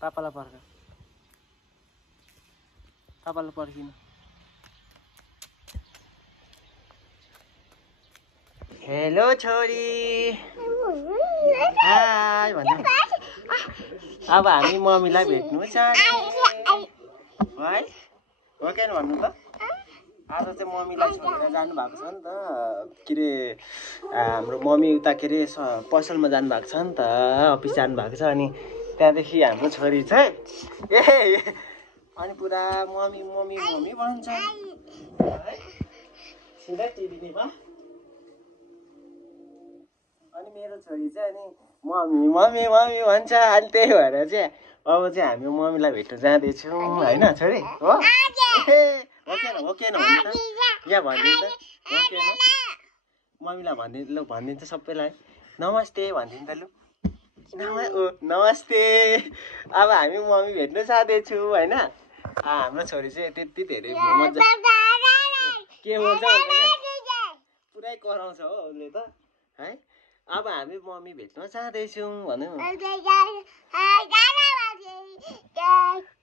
पापालाई पर्ख पापालाई पर्खिनु हेलो छोरी हाय भन्नु अब हामी मम्मीलाई भेट्नु छ है हो के भन्नु त आज चाहिँ मम्मीलाई छोडेर जानुभएको छ नि त के अरे हाम्रो मम्मी उता के अरे पसलमा जानुभएको छ नि त अफिस जानुभएको छ अनि त्यहाँदेखि हाम्रो छोरी चाहिँ अनि पुरा मम्मी मम्मी मम्मी भन्छ सिधै टिभीमा अनि मेरो छोरी चाहिँ अनि मम्मी मम्मी मम्मी भन्छ अनि त्यही भएर चाहिँ अब चाहिँ हामी मम्मीलाई भेट्न जाँदैछौँ होइन छोरी हो हो कि होइन भन्नु त यहाँ भनिदिनु त हो कि होइन मम्मीलाई भनिदिन्छ सबैलाई नमस्ते भनिदिनु त लु नमस्ते अब हामी मम्मी भेट्न जाँदैछौँ होइन हाम्रो छोरी चाहिँ त्यति धेरै मजा के भन्छ पुरै कराउँछ हो उसले त है अब हामी मम्मी भेट्न जाँदैछौँ भनौँ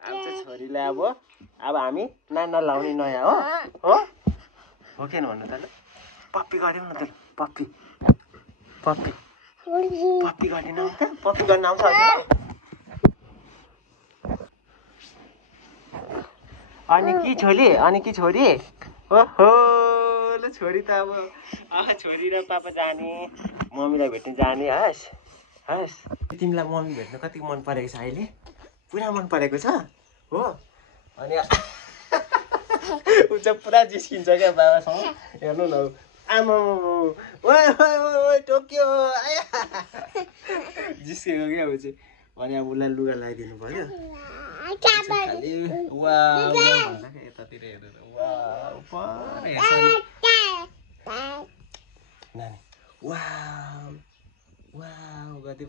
हाम्रो छोरीलाई अब हामी नाना लाउने नयाँ हो कि भन्नु त ल पप्पी गऱ्यौँ न त पप्पी पप्पी पप्पी गरिदिनु त पप्पी गर्न आउँछ अनि कि छोरी ओहो ल छोरी त अब छोरी र पापा जाने मम्मीलाई भेट्न जाने हस् तिमीलाई मम्मी भेट्न कति मन परेको छ अहिले पुरा मन परेको छ हो अनि ऊ चाहिँ पुरा जिस्किन्छ क्या बाबासँग हेर्नु न आमा टोक्यो जिस्केको क्या ऊ चाहिँ अनि अब उसलाई लुगा लगाइदिनु पर्यो खालि वा भन्दा क्या यतातिर हेरेर वा नानी वा गर्दै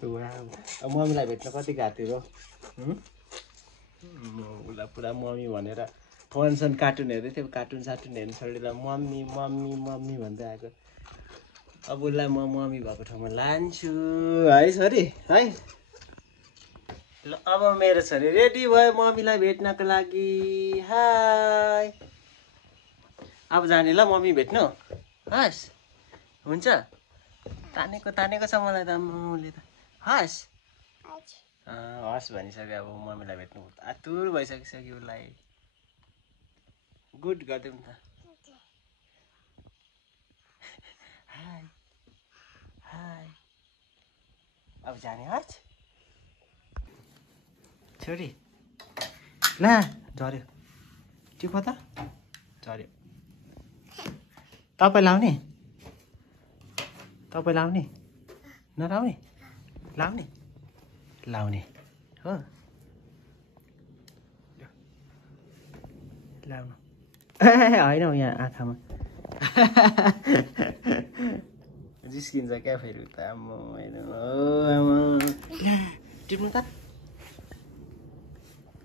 मम्मीलाई भेट्न कति घाँतिर उसलाई पुरा मम्मी भनेर फोन कार्टुन हेर्दै थियो कार्टुन साटुन हेर्नु छोडेर मम्मी मम्मी मम्मी भन्दै आएको अब उसलाई म मम्मी भएको ठाउँमा लान्छु है छोरी है ल अब मेरो छोरी रेडी भयो मम्मीलाई भेट्नको लागि हाय अब जाने ल मम्मी भेट्नु हस् हुन्छ तानेको छ मलाई त उसले त हस् भनिसक्यो अब मम्मीलाई भेट्नु आतुर भइसकिसक्यो उसलाई गुड गरिदिउँ त हाय अब जाने हस् छोरी ला झऱ्यो टिप त झऱ्यो तपाईँ लाउने नलाउने लाउने हो लाउनु होइन हौ यहाँ आँखामा जिस्किन्छ क्या फेरि उता टिप्नु त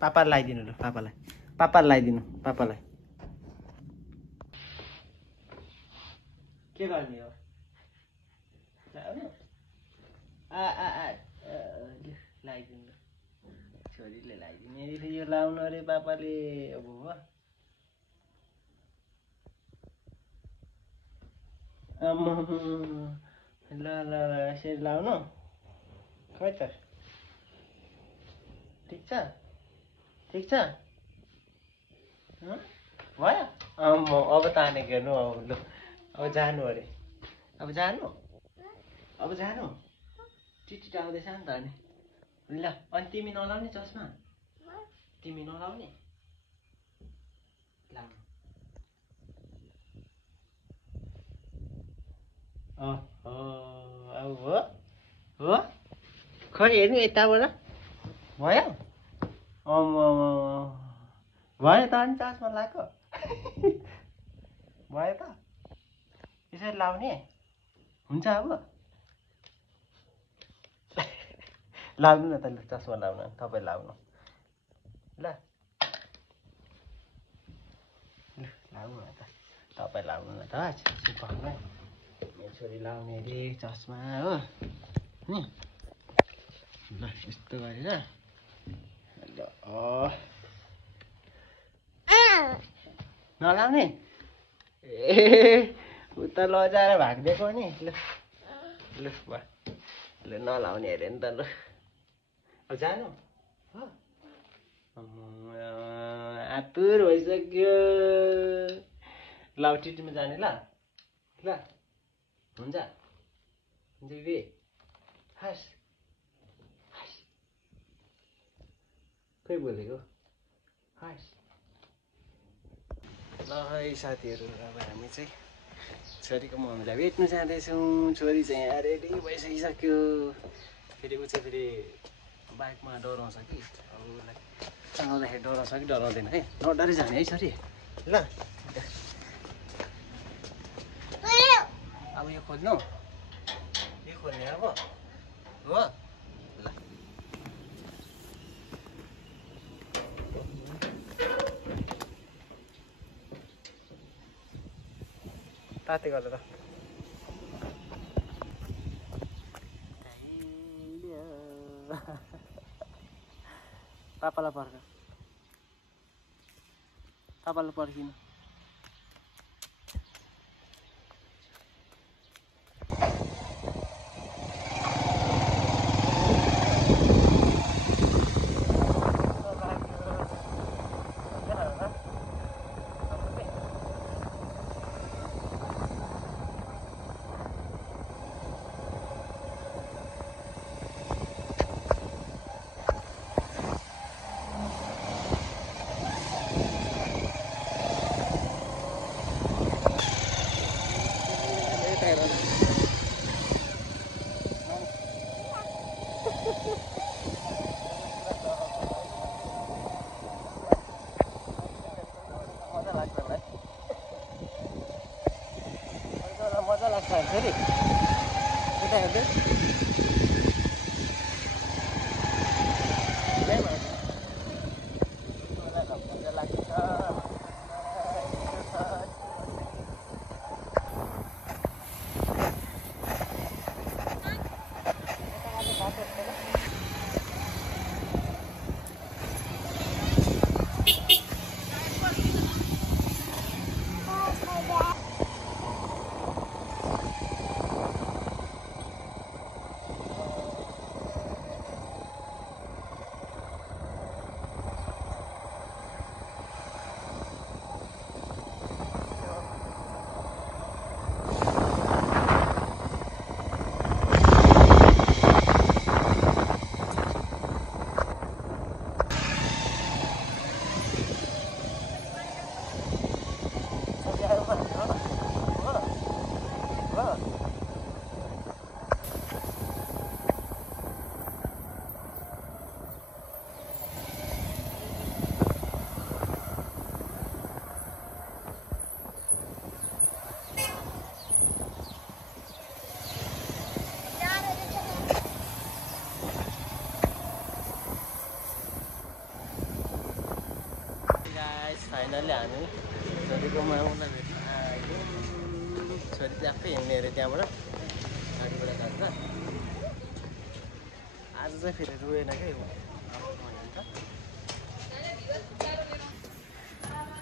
पापालाई लगाइदिनु ल पापालाई लगाइदिनु पापालाई के गर्ने हो लगाइदिनु छोरीले लगाइदिने यो लाउनु अरे पापाले अब हो ल यसरी लाउनु खै त ठिक छ भयो अब तानेको हेर्नु अब ल अब जानु अरे अब जानु टिटी आउँदैछ नि त अनि ल अनि तिमी नलाउने चस्मा तिमी नलाउने लाउनु अब हो खै हेर्नु यताबाट भयो भयो त अनि चस्मा लगाएको भयो त यसरी लाउने हुन्छ अब लाउनु न त ल चस्मा लाउनु तपाईँ लाउनु ल लाउनु न त तपाईँ लाउनु न त सिकाउनु छोरी लाउने अरे चस्मा हो ल यस्तो गरेर नलाउने ए उता लजाएर भागिदिएको नि ल ल ल नलाउने अरे नि त ल अब जानु आतुर भइसक्यो ल अब टिटीमा जाने ल ल हुन्छ हुन्छ बे हस् खोइ बोलेको हस् ल है साथीहरू अब हामी चाहिँ छोरीको मम्मीलाई भेट्नु जाँदैछौँ छोरी चाहिँ यहाँ रेडी भइसकिसक्यो फेरि ऊ चाहिँ फेरि बाइकमा डराउँछ कि अब उसलाई चलाउँदाखेरि डराउँछ कि डराउँदैन है नडरी जाने है छोरी ल अब यो खोज्नु यो खोल्ने अब हो ल ताते गर्दा त पापालाई पर्ख पापालाई पर्खिनु मजा लाग्छ फेरि यता हेर्दै मजा लाग्छ फाइनली हामी छोरीको मामुलाई भेट्न आयो छोरी चाहिँ आफै हिँड्ने अरे त्यहाँबाट गाडीबाट जान्छ आज चाहिँ फेरि रोएन क्या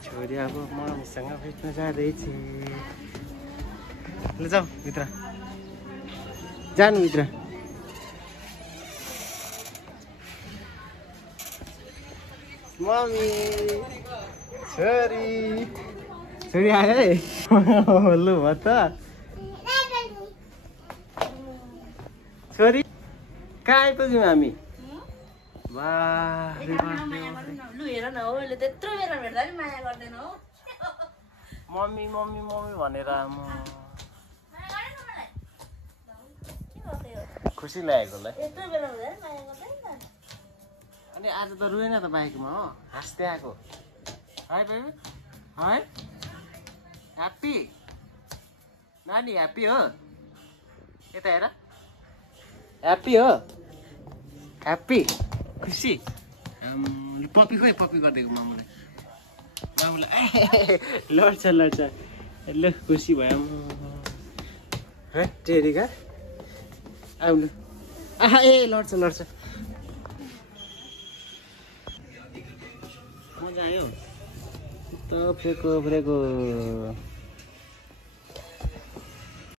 छोरी अब मम्मीसँग भेट्न जाँदैछ ल जाऊ भित्र जानु भित्र मम्मी छोरी छोरी आयो है लु भ त छोरी कहाँ आइपुग्यौँ हामी मम्मी मम्मी मम्मी भनेर खुसी लागेकोलाई अनि आज त रुएन त बाइकमा हो हाँस्दै आएको है बेबी है ह्याप्पी नानी ह्याप्पी हो यता हेर ह्याप्पी हो ह्याप्पी खुसी पपी खोइ पपी गरिदिएको मामुलाई मामुलाई लड्छ लड्छ ल खुसी भयो टेरिका आउनु आहा ए लड्छ मजा आयो त फ्रेको